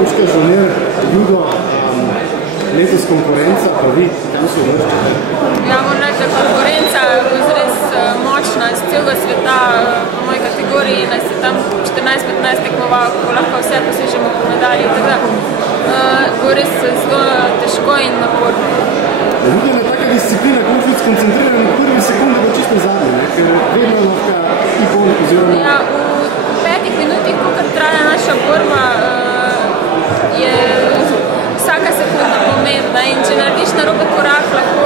Urška Žolnir, judo, letos konkurenca, pa vi, kam so vrščali? Ja, moram reči, da konkurenca je res močna iz celega sveta v moji kategoriji, nas je tam 14-15 tekmoval, ko lahko vse posežemo po medalji, tako da bo res zelo težko in naporno. Judo je taka disciplina, ko moraš biti skoncentriran v prvi sekundi, bo čisto zadnji, ker vedno lahko ipon oziroma... Ja, v 5 minutih, kolikor traja naša borba, je vsaka sekunda pomembna in če narediš narobe korak, lahko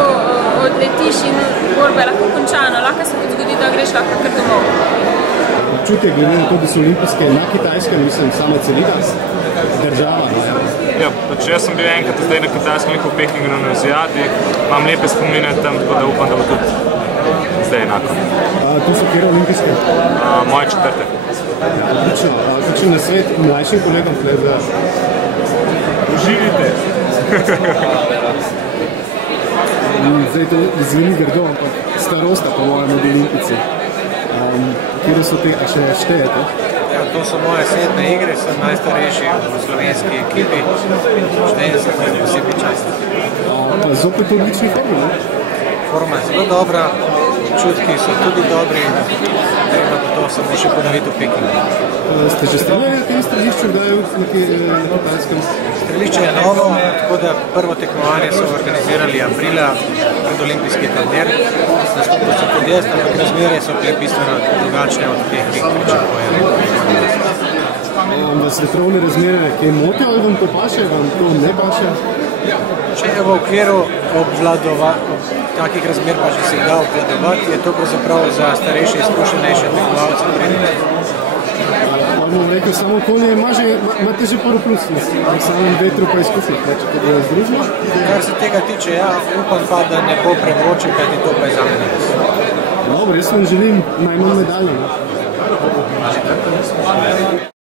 odletiš in borba je lahko končana. Lahko se tudi zgodi, da greš lahko kar domov. Občutek, glede na to, da so olimpijske na Kitajskem, mislim, sama celina država. Ja, pač jaz sem bil enkrat zdaj na Kitajskem, v Pekingu na Univerzijadi, imam lepe spomine tam, tako da upam, da bo tudi zdaj enako. To so kjer olimpijske? Moje 4. Odlično. Kakšen nasvet mlajšim kolegom tle za... Uživite! Zdaj to zveni grdo, ampak starosta po mojem od Olimpici. Kjer so te, a še štejete? Ja, to so moje 7. igre, sem najstarejši v slovenski ekipi. Štejem se, kaj je posebej čast. Pa zopet v odlični formi, ne? Forma je zelo dobra, čutki so tudi dobri, treba pa to samo še ponoviti v Pekingu. Ste že streljali na tem strelišču, kdaj je na Kitajskem? Strelišče je novo, tako da prvo tekmovanje so organizirali aprila pred olimpijski turnir. Nastopil so tudi jaz, ampak razmere so bile bistveno drugačne od teh, ki pričakujemo. Vas vetrovne razmere kaj motijo, ali vam to paše, vam to ne paše? Če je v okviru takih razmer pa že se da obvladovati, je to pravzaprav za starejše izkušenejše tekmovalce prednost. Bom rekel, samo konje imate že prvi plus, na samem vetru pa izkušnji, če to bo združno? Kar se tega tiče, ja, upam pa, da ne bo prevroče, kajti to pa je za mene. Dobro, jaz vam želim najmanj medalje.